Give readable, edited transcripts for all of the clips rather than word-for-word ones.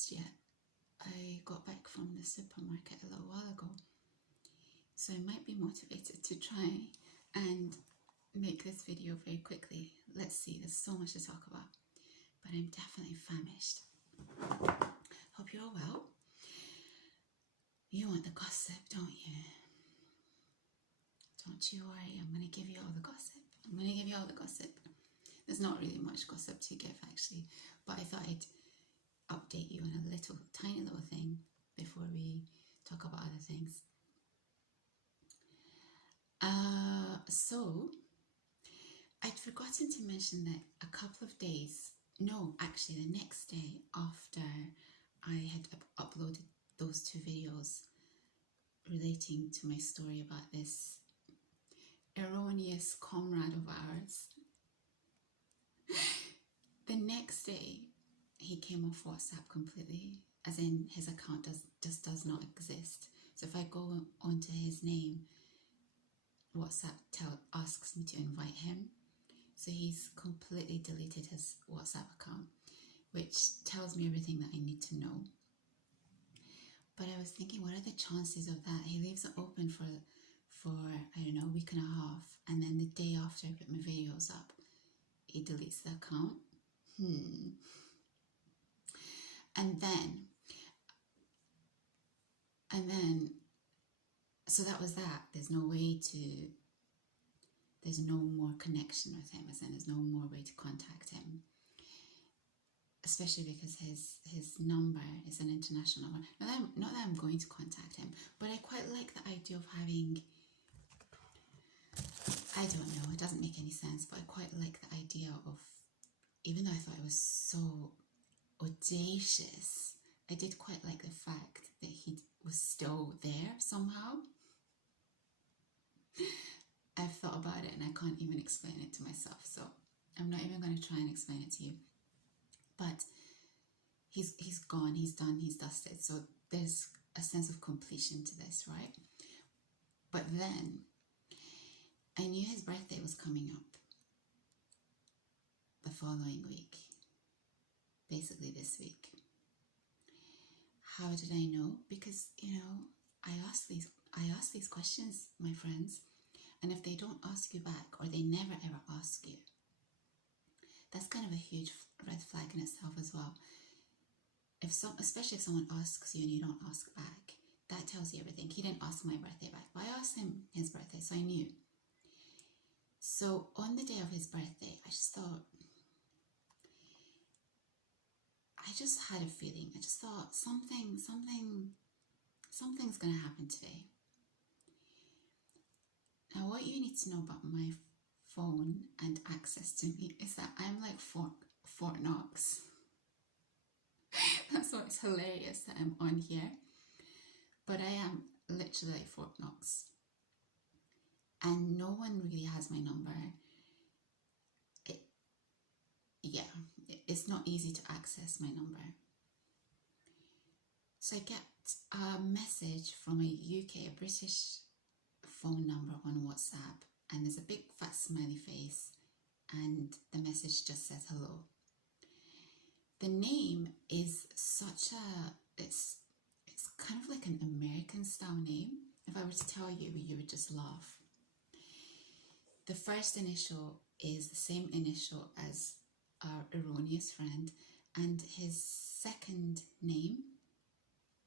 just yet. I got back from the supermarket a little while ago, so I might be motivated to try and make this video very quickly. Let's see, there's so much to talk about, but I'm definitely famished. Hope you're all well. You want the gossip, don't you? Don't you worry, I'm going to give you all the gossip. I'm going to give you all the gossip. There's not really much gossip to give actually, but I thought I'd update you on a little, tiny little thing before we talk about other things. So, I'd forgotten to mention that a couple of days, no, actually the next day after I had uploaded those 2 videos relating to my story about this erroneous comrade of ours, the next day he came off WhatsApp completely, as in his account just does not exist. So if I go onto his name, WhatsApp asks me to invite him. So he's completely deleted his WhatsApp account, which tells me everything that I need to know. But I was thinking, what are the chances of that? He leaves it open for I don't know, a week and a half, and then the day after I put my videos up, he deletes the account. And then, so that was that. There's no more connection with him, as in there's no more way to contact him. Especially because his number is an international number. Not that I'm going to contact him, but I quite like the idea of having, I don't know, it doesn't make any sense, but I quite like the idea of, even though I thought it was so audacious, I did quite like the fact that he was still there somehow. I've thought about it and I can't even explain it to myself, so I'm not even going to try and explain it to you. But he's gone, he's done, he's dusted, so there's a sense of completion to this, right? But then I knew his birthday was coming up the following week, basically this week. How did I know? Because, you know, I ask these questions, my friends, and if they don't ask you back, or they never ever ask you, that's kind of a huge red flag in itself as well. Especially if someone asks you and you don't ask back, that tells you everything. He didn't ask my birthday back, but I asked him his birthday, so I knew. So on the day of his birthday, I just thought, I just had a feeling. I just thought something's going to happen today. Now, what you need to know about my phone and access to me is that I'm like Fort Knox. That's why it's hilarious that I'm on here. But I am literally like Fort Knox. And no one really has my number. It's not easy to access my number. So I get a message from a British phone number on WhatsApp, and there's a big fat smiley face, and the message just says hello. The name is it's kind of like an American style name. If I were to tell you, you would just laugh. The first initial is the same initial as our erroneous friend, and his second name,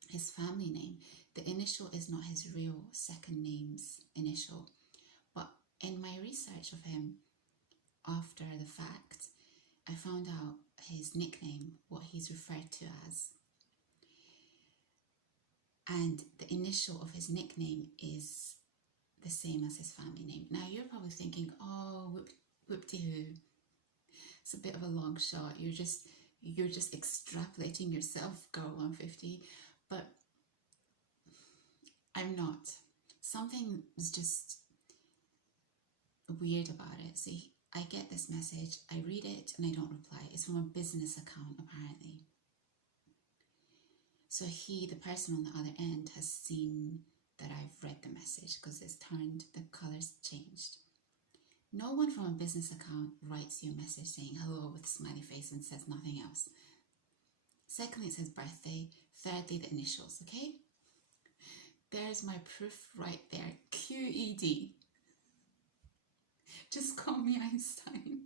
his family name, the initial is not his real second name's initial. But in my research of him after the fact, I found out his nickname, what he's referred to as. And the initial of his nickname is the same as his family name. Now you're probably thinking, oh, whoop-de-hoo. It's a bit of a long shot. You're just extrapolating yourself, girl 150. But I'm not. Something is just weird about it. See, I get this message, I read it, and I don't reply. It's from a business account, apparently. So the person on the other end, has seen that I've read the message because it's turned, the colors changed. No one from a business account writes you a message saying hello with a smiley face and says nothing else. Secondly, it says birthday. Thirdly, the initials, okay? There's my proof right there. QED. Just call me Einstein.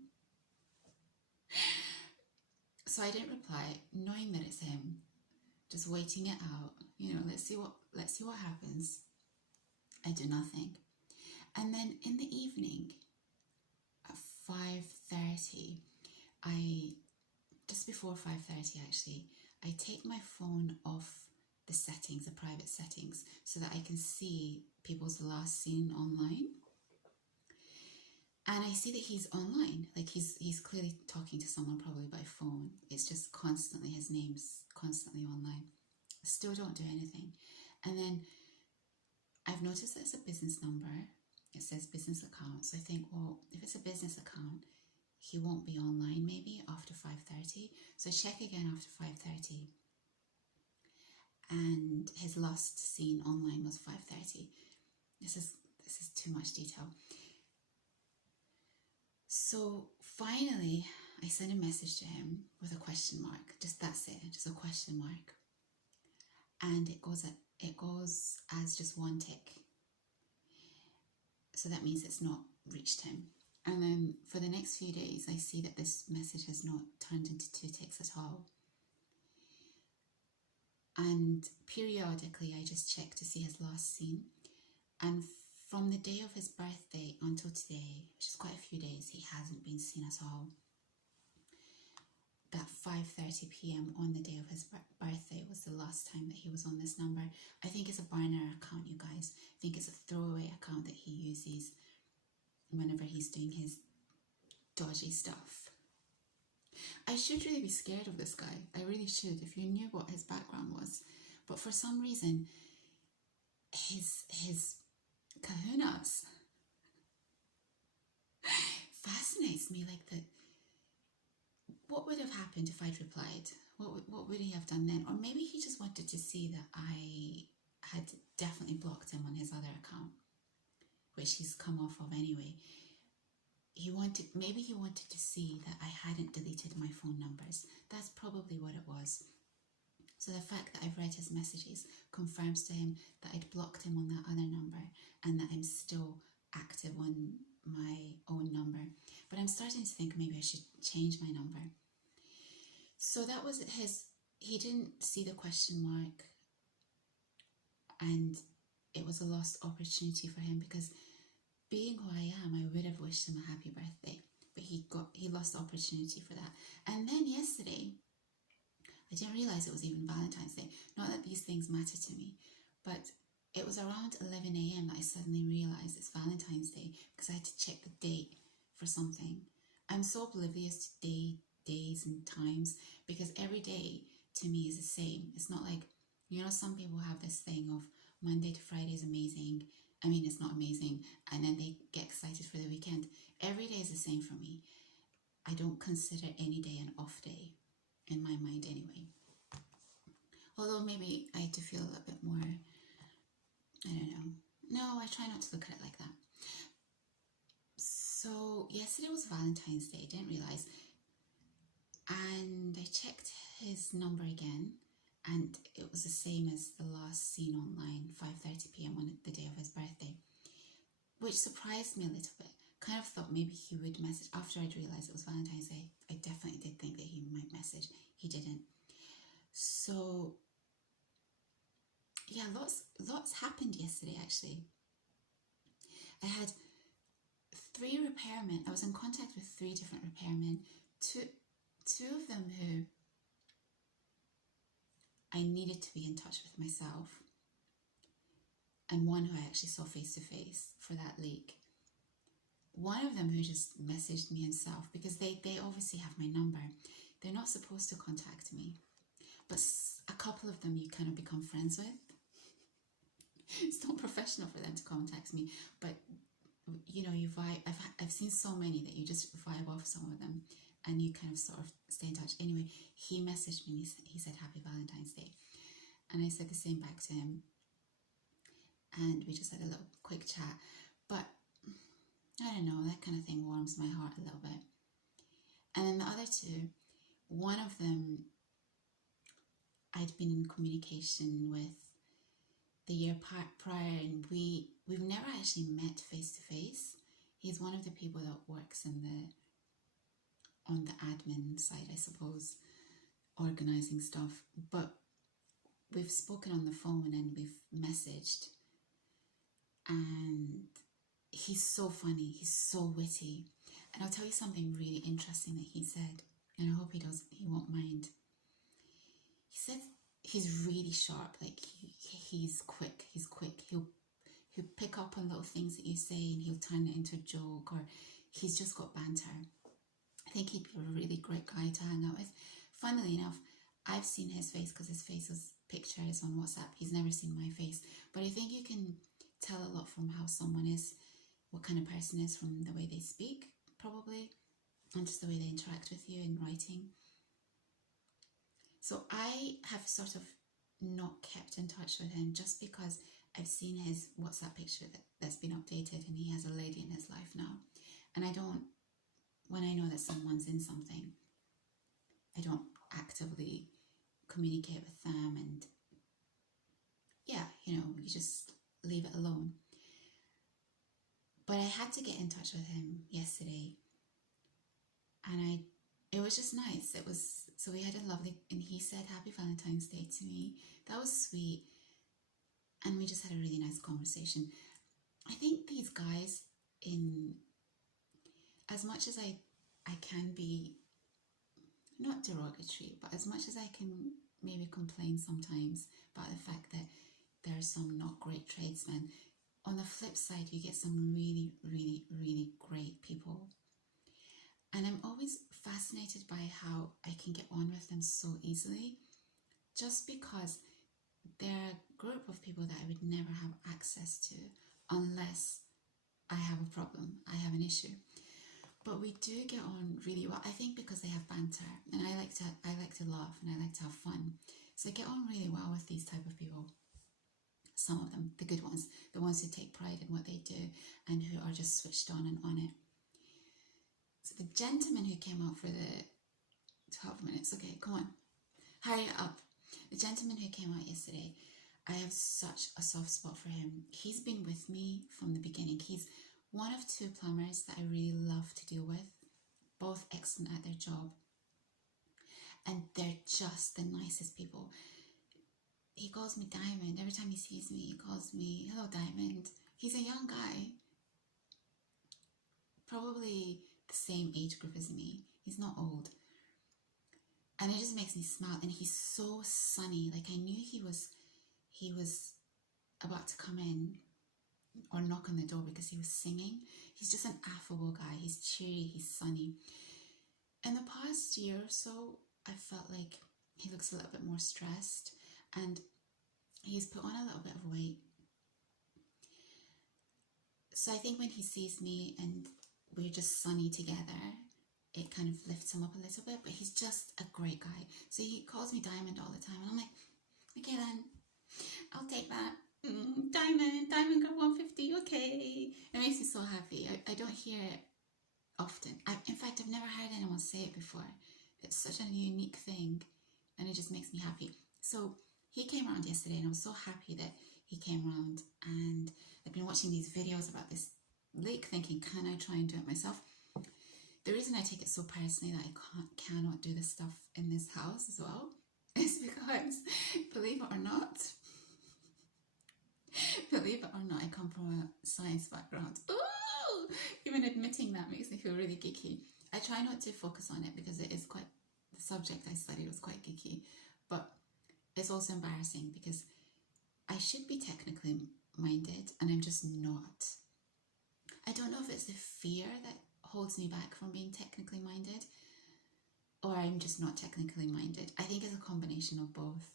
So I didn't reply, knowing that it's him, just waiting it out. You know, let's see what happens. I do nothing. And then in the evening at 5:30, just before 5:30 actually, I take my phone off the settings, the private settings, so that I can see people's last seen online. And I see that he's online, like he's clearly talking to someone, probably by phone. It's just constantly, his name's constantly online. Still don't do anything. And then I've noticed that it's a business number. It says business account. So I think, well, if it's a business account, he won't be online maybe after 5:30. So I check again after 5:30. And his last seen online was 5:30. This is too much detail. So finally, I send a message to him with a question mark. Just that's it, just a question mark. And it goes as just one tick. So that means it's not reached him. And then for the next few days, I see that this message has not turned into 2 ticks at all. And periodically, I just check to see his last seen. And from the day of his birthday until today, which is quite a few days, he hasn't been seen at all. That 5:30 p.m. on the day of his birthday was the last time that he was on this number. I think it's a burner account, you guys. I think it's a throwaway account that he uses whenever he's doing his dodgy stuff. I should really be scared of this guy. I really should, if you knew what his background was. But for some reason, his kahunas fascinates me. Like, what would have happened if I'd replied? What would he have done then? Or maybe he just wanted to see that I had definitely blocked him on his other account, which he's come off of anyway. Maybe he wanted to see that I hadn't deleted my phone numbers. That's probably what it was. So the fact that I've read his messages confirms to him that I'd blocked him on that other number and that I'm still active on my own number. But I'm starting to think maybe I should change my number. So that was he didn't see the question mark, and it was a lost opportunity for him, because being who I am, I would have wished him a happy birthday, but he lost the opportunity for that. And then yesterday, I didn't realise it was even Valentine's Day. Not that these things matter to me, but it was around 11 a.m. that I suddenly realised it's Valentine's Day, because I had to check the date for something. I'm so oblivious to days and times, because every day to me is the same. It's not like, you know, some people have this thing of Monday to Friday is amazing. I mean, it's not amazing, and then they get excited for the weekend. Every day is the same for me. I don't consider any day an off day, in my mind anyway. Although maybe I had to feel a little bit more, I don't know. No, I try not to look at it like that. So yesterday was Valentine's Day, didn't realise. And I checked his number again, and it was the same as the last seen online, 5:30 p.m. on the day of his birthday, which surprised me a little bit. Kind of thought maybe he would message after I'd realised it was Valentine's Day. I definitely did think that he might message. He didn't. So yeah, lots happened yesterday actually. I had 3 repairmen. I was in contact with 3 different repairmen. Two of them who I needed to be in touch with myself, and one who I actually saw face to face for that leak. One of them who just messaged me himself, because they obviously have my number. They're not supposed to contact me, but a couple of them you kind of become friends with. It's not professional for them to contact me, but you know, you vibe. I've seen so many that you just vibe off some of them, and you kind of sort of stay in touch. Anyway, he messaged me and he said Happy Valentine's Day, and I said the same back to him, and we just had a little quick chat. But I don't know, that kind of thing warms my heart a little bit. And then the other 2, one of them I'd been in communication with the year prior, and we've never actually met face to face. He's one of the people that works on the admin side, I suppose, organizing stuff. But we've spoken on the phone and we've messaged, and he's so funny, he's so witty. And I'll tell you something really interesting that he said, and I hope he won't mind. He said he's really sharp, like he's quick. He'll pick up on little things that you say and he'll turn it into a joke, or he's just got banter. I think he'd be a really great guy to hang out with. Funnily enough, I've seen his face because his picture is on WhatsApp. He's never seen my face, but I think you can tell a lot from how someone is, what kind of person is, from the way they speak, probably, and just the way they interact with you in writing. So I have sort of not kept in touch with him just because I've seen his WhatsApp picture that's been updated, and he has a lady in his life now. And when I know that someone's in something, I don't actively communicate with them, and yeah, you just leave it alone. But I had to get in touch with him yesterday, and it was just nice. So we had a lovely, and he said Happy Valentine's Day to me. That was sweet. And we just had a really nice conversation. I think these guys, as much as I can be not derogatory, but as much as I can maybe complain sometimes about the fact that there are some not great tradesmen, on the flip side, you get some really, really, really great people. And I'm always fascinated by how I can get on with them so easily, just because they're a group of people that I would never have access to unless I have a problem, I have an issue. But we do get on really well, I think because they have banter, and I like to laugh and I like to have fun. So I get on really well with these type of people. Some of them, the good ones, the ones who take pride in what they do and who are just switched on and on it. So the gentleman who came out for the 12 minutes, okay, come on, hurry up. The gentleman who came out yesterday, I have such a soft spot for him. He's been with me from the beginning. He's one of two plumbers that I really love to deal with, both excellent at their job, and they're just the nicest people. He calls me Diamond. Every time he sees me, he calls me, hello, Diamond. He's a young guy, probably the same age group as me. He's not old. And it just makes me smile. And he's so sunny. Like, I knew he was about to come in or knock on the door because he was singing. He's just an affable guy. He's cheery. He's sunny. In the past year or so, I felt like he looks a little bit more stressed, and he's put on a little bit of weight. So I think when he sees me and we're just sunny together, it kind of lifts him up a little bit. But he's just a great guy. So he calls me Diamond all the time, and I'm like, okay then, I'll take that. Diamond got 150, okay. It makes me so happy. I don't hear it often. In fact, I've never heard anyone say it before. It's such a unique thing, and it just makes me happy. So he came around yesterday, and I was so happy that he came around. And I've been watching these videos about this lake, thinking, can I try and do it myself? The reason I take it so personally that I cannot do this stuff in this house as well is because, believe it or not, I come from a science background. Ooh! Even admitting that makes me feel really geeky. I try not to focus on it because it is quite, the subject I studied was quite geeky, but it's also embarrassing because I should be technically minded and I'm just not. I don't know if it's the fear that holds me back from being technically minded, or I'm just not technically minded. I think it's a combination of both.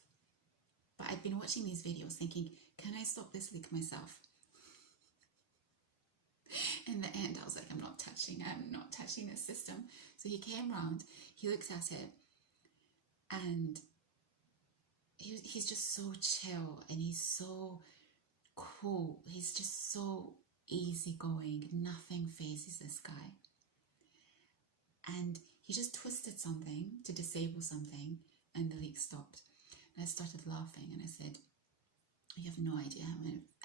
But I'd been watching these videos thinking, can I stop this leak myself? In the end, I was like, I'm not touching this system. So he came round, he looked at it, and he's just so chill, and he's so cool. He's just so easygoing. Nothing phases this guy. And he just twisted something to disable something, and the leak stopped. And I started laughing and I said, you have no idea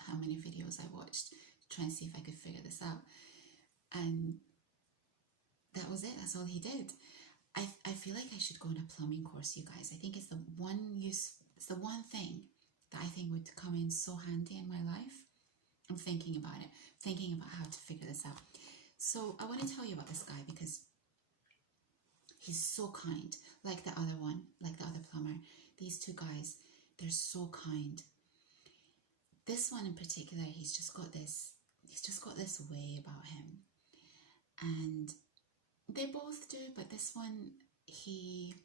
how many videos I watched to try and see if I could figure this out. And that was it. That's all he did. I feel like I should go on a plumbing course, you guys. I think it's the one thing that I think would come in so handy in my life. I'm thinking about it, thinking about how to figure this out. So I want to tell you about this guy because he's so kind, like the other one, like the other plumber. These two guys, they're so kind. This one in particular, he's just got this way about him. And they both do, but this one, he's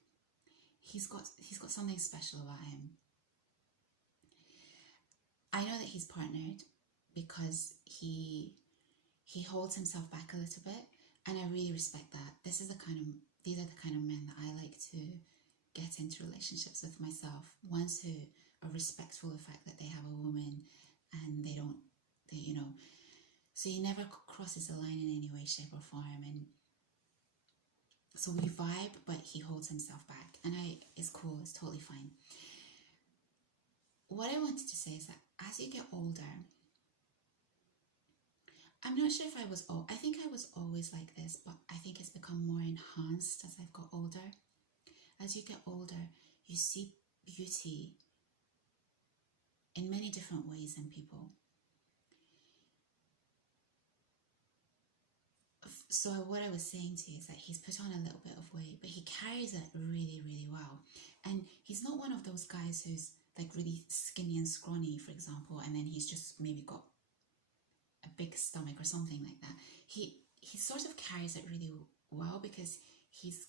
got something special about him. I know that he's partnered because he holds himself back a little bit, and I really respect that. These are the kind of men that I like to get into relationships with myself. Ones who are respectful of the fact that they have a woman and so he never crosses the line in any way, shape or form. And so we vibe, but he holds himself back, and it's cool, it's totally fine. What I wanted to say is that as you get older, I'm not sure if I think I was always like this, but I think it's become more enhanced as I've got older. As you get older, you see beauty in many different ways in people. So what I was saying to you is that he's put on a little bit of weight, but he carries it really, really well. And he's not one of those guys who's like really skinny and scrawny, for example, and then he's just maybe got a big stomach or something like that. He sort of carries it really well because he's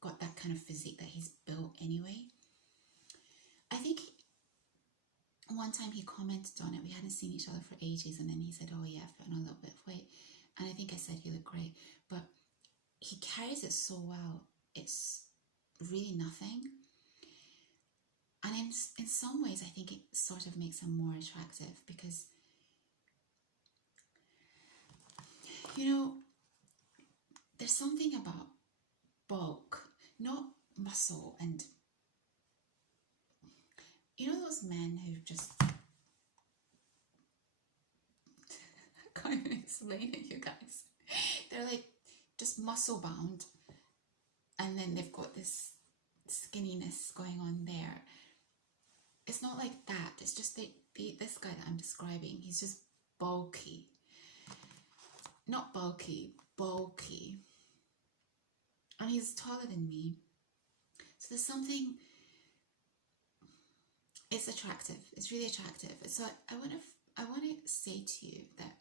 got that kind of physique that he's built anyway. I think one time he commented on it. We hadn't seen each other for ages, and then he said, oh yeah, I've put on a little bit of weight. And I think I said, you look great. But he carries it so well. It's really nothing. And in some ways, I think it sort of makes him more attractive because, there's something about bulk, not muscle. And, those men who just... I can't even explain it, you guys. They're like just muscle bound, and then they've got this skinniness going on there. It's not like that. It's just this guy that I'm describing. He's just bulky. Not bulky, bulky. And he's taller than me. So there's something... It's attractive. It's really attractive. So I want to say to you that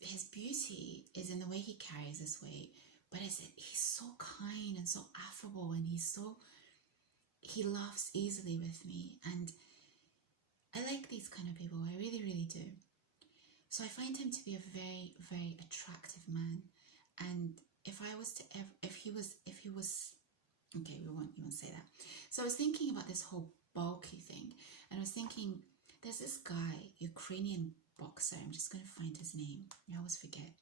his beauty is in the way he carries his weight, but he's so kind and so affable, and he laughs easily with me, and I like these kind of people. I really, really do. So I find him to be a very, very attractive man. And if he was, okay, we won't even say that. So I was thinking about this whole bulky thing, and I was thinking, there's this guy, Ukrainian boxer. I'm just going to find his name. I always forget.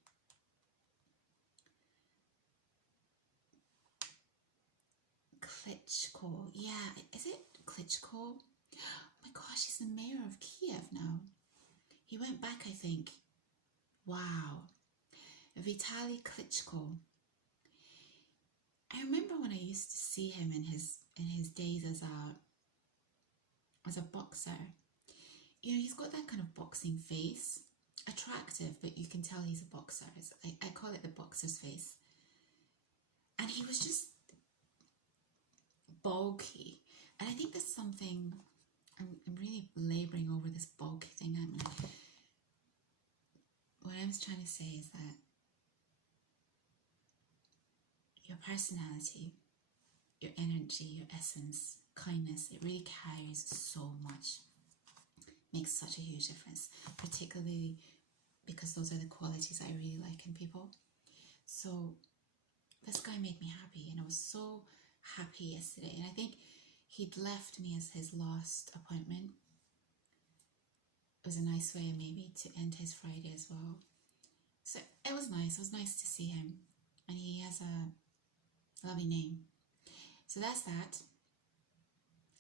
Klitschko. Yeah, is it Klitschko? Oh my gosh, he's the mayor of Kiev now. He went back, I think. Wow. Vitaly Klitschko. I remember when I used to see him in his days as a boxer. He's got that kind of boxing face. Attractive, but you can tell he's a boxer. I call it the boxer's face. And he was just bulky. And I think there's something... I'm really labouring over this bulky thing. What I was trying to say is that your personality, your energy, your essence, kindness, it really carries so much. Makes such a huge difference, particularly because those are the qualities I really like in people. So this guy made me happy, and I was so happy yesterday. And I think he'd left me as his last appointment. It was a nice way maybe to end his Friday as well. So it was nice. It was nice to see him. And he has a lovely name. So that's that.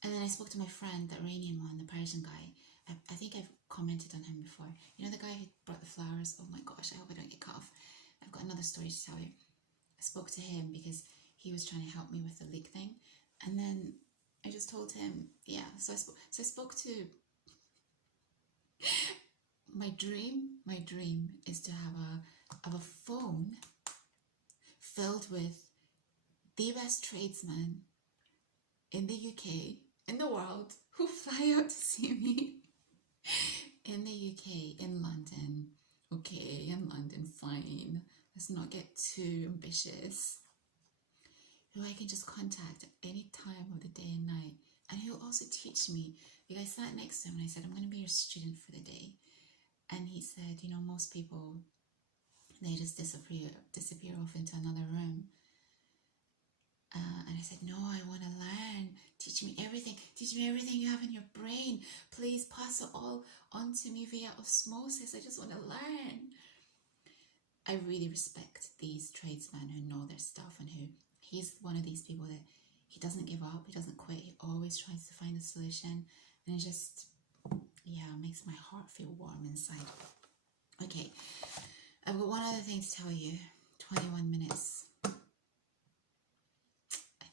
And then I spoke to my friend, the Iranian one, the Persian guy. I think I've commented on him before. You know the guy who brought the flowers? Oh my gosh, I hope I don't get cut off. I've got another story to tell you. I spoke to him because he was trying to help me with the leak thing. And then I just told him, yeah. So I spoke to my dream is to have a phone filled with the best tradesmen in the UK, in the world, who fly out to see me in the UK, in London. Okay, in London, fine. Let's not get too ambitious. Who I can just contact at any time of the day and night, and who'll also teach me. Because I sat next to him and I said, I'm going to be your student for the day. And he said, you know, most people, they just disappear off into another room. And I said, no, I want to learn. Teach me everything you have in your brain. Please pass it all on to me via osmosis. I just want to learn. I really respect these tradesmen who know their stuff, and who, he's one of these people that he doesn't give up, he doesn't quit, he always tries to find a solution, and it just, yeah, makes my heart feel warm inside. Okay, I've got one other thing to tell you. 21 minutes. I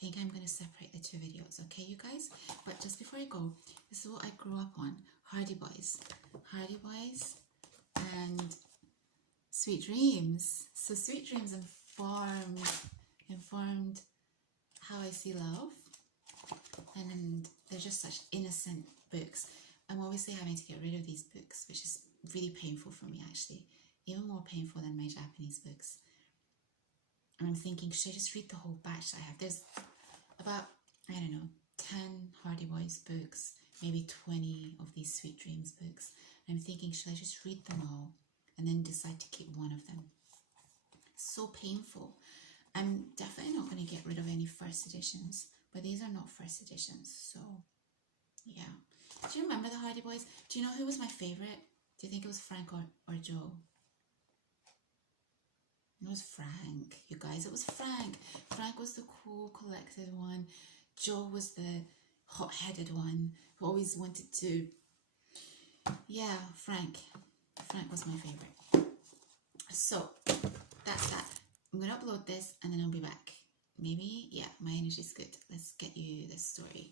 think I'm going to separate the two videos, okay, you guys? But just before I go, this is what I grew up on. Hardy Boys. Hardy Boys and Sweet Dreams. So Sweet Dreams informed how I see love. And they're just such innocent books. I'm obviously having to get rid of these books, which is really painful for me, actually. Even more painful than my Japanese books. And I'm thinking, should I just read the whole batch I have? There's about, I don't know, 10 Hardy Boys books, maybe 20 of these Sweet Dreams books. And I'm thinking, should I just read them all and then decide to keep one of them? So painful. I'm definitely not going to get rid of any first editions, but these are not first editions, so yeah. Do you remember the Hardy Boys? Do you know who was my favourite? Do you think it was Frank or Joe? It was Frank, you guys. It was Frank. Frank was the cool, collected one. Joe was the hot-headed one who always wanted to... Yeah, Frank. Frank was my favourite. So, that's that. I'm going to upload this and then I'll be back. Maybe, yeah, my energy's good. Let's get you this story.